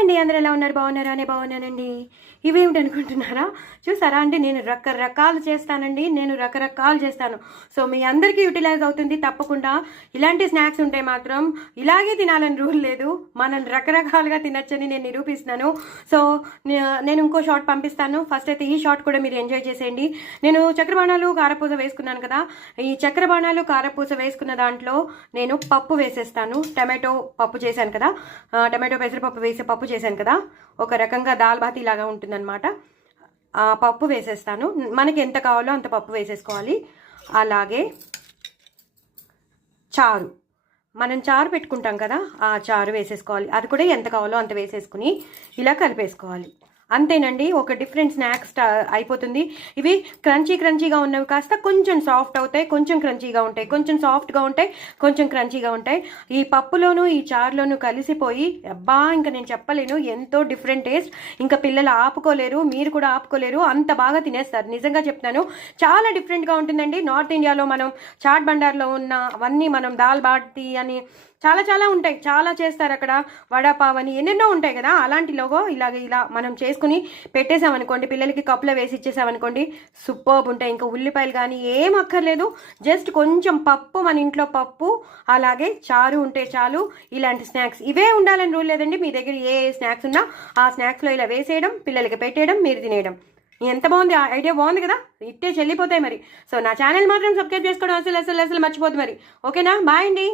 Hi అండి, అందరూ ఎలా ఉన్నారు? బాగున్నారా? అనే బాగున్నానండి. ఇవేమిటి అనుకుంటున్నారా? చూసారా అంటే నేను రకరకాలు చేస్తానండి, నేను రకరకాలు చేస్తాను. సో మీ అందరికీ యూటిలైజ్ అవుతుంది తప్పకుండా. ఇలాంటి స్నాక్స్ ఉంటే మాత్రం ఇలాగే తినాలని రూల్ లేదు, మనం రకరకాలుగా తినచ్చని నేను నిరూపిస్తున్నాను. సో నేను ఇంకో షార్ట్ పంపిస్తాను. ఫస్ట్ అయితే ఈ షార్ట్ కూడా మీరు ఎంజాయ్ చేసేయండి. నేను చక్కెర బాణాలు కారపూస వేసుకున్నాను కదా, ఈ చక్కెర బాణాలు కారపూస వేసుకున్న దాంట్లో నేను పప్పు వేసేస్తాను. టమాటో పప్పు చేశాను కదా, టమాటో పెసరపప్పు వేసే పప్పు చేశాను కదా, ఒక రకంగా దాల్ బాతీ లాగా ఉంటుందన్నమాట. ఆ పప్పు వేసేస్తాను. మనకి ఎంత కావాలో అంత పప్పు వేసేసుకోవాలి. అలాగే చారు, మనం చారు పెట్టుకుంటాం కదా, ఆ చారు వేసేసుకోవాలి. అది కూడా ఎంత కావాలో అంత వేసేసుకుని ఇలా కలిపేసుకోవాలి. అంతేనండి, ఒక డిఫరెంట్ స్నాక్స్ అయిపోతుంది. ఇవి క్రంచీగా ఉన్నవి కాస్త కొంచెం సాఫ్ట్ అవుతాయి, కొంచెం క్రంచీగా ఉంటాయి, కొంచెం సాఫ్ట్గా ఉంటాయి, కొంచెం క్రంచీగా ఉంటాయి. ఈ పప్పులోను ఈ చారులోను కలిసిపోయి అబ్బా ఇంకా నేను చెప్పలేను, ఎంతో డిఫరెంట్ టేస్ట్. ఇంకా పిల్లలు ఆపుకోలేరు, మీరు కూడా ఆపుకోలేరు, అంత బాగా తినేస్తారు. నిజంగా చెప్తాను, చాలా డిఫరెంట్గా ఉంటుందండి. నార్త్ ఇండియాలో మనం చాట్ బండార్లో ఉన్న అవన్నీ మనం దాల్ బాటీ అని చాలా ఉంటాయి, చాలా చేస్తారు అక్కడ. వడాపావ్ అని ఎన్నెన్నో ఉంటాయి కదా, అలాంటి లోగో ఇలా మనం చేసుకుని పెట్టేసామనుకోండి, పిల్లలకి కప్పులో వేసి ఇచ్చేసామనుకోండి, సూపర్బ్ ఉంటాయి. ఇంకా ఉల్లిపాయలు కానీ ఏం అక్కర్లేదు, జస్ట్ కొంచెం పప్పు, మన ఇంట్లో పప్పు, అలాగే చారు ఉంటే చాలు. ఇలాంటి స్నాక్స్ ఇవే ఉండాలని రూల్ లేదండి. మీ దగ్గర ఏ స్నాక్స్ ఉన్నా ఆ స్నాక్స్లో ఇలా వేసేయడం, పిల్లలకి పెట్టేయడం, మీరు తినేయడం. ఎంత బాగుంది, ఐడియా బాగుంది కదా, ఇట్టే చెల్లిపోతాయి మరి. సో నా ఛానల్ మాత్రం సబ్స్క్రైబ్ చేసుకోవడం అసలు మర్చిపోద్దు మరి. ఓకేనా? బాయ్ అండి.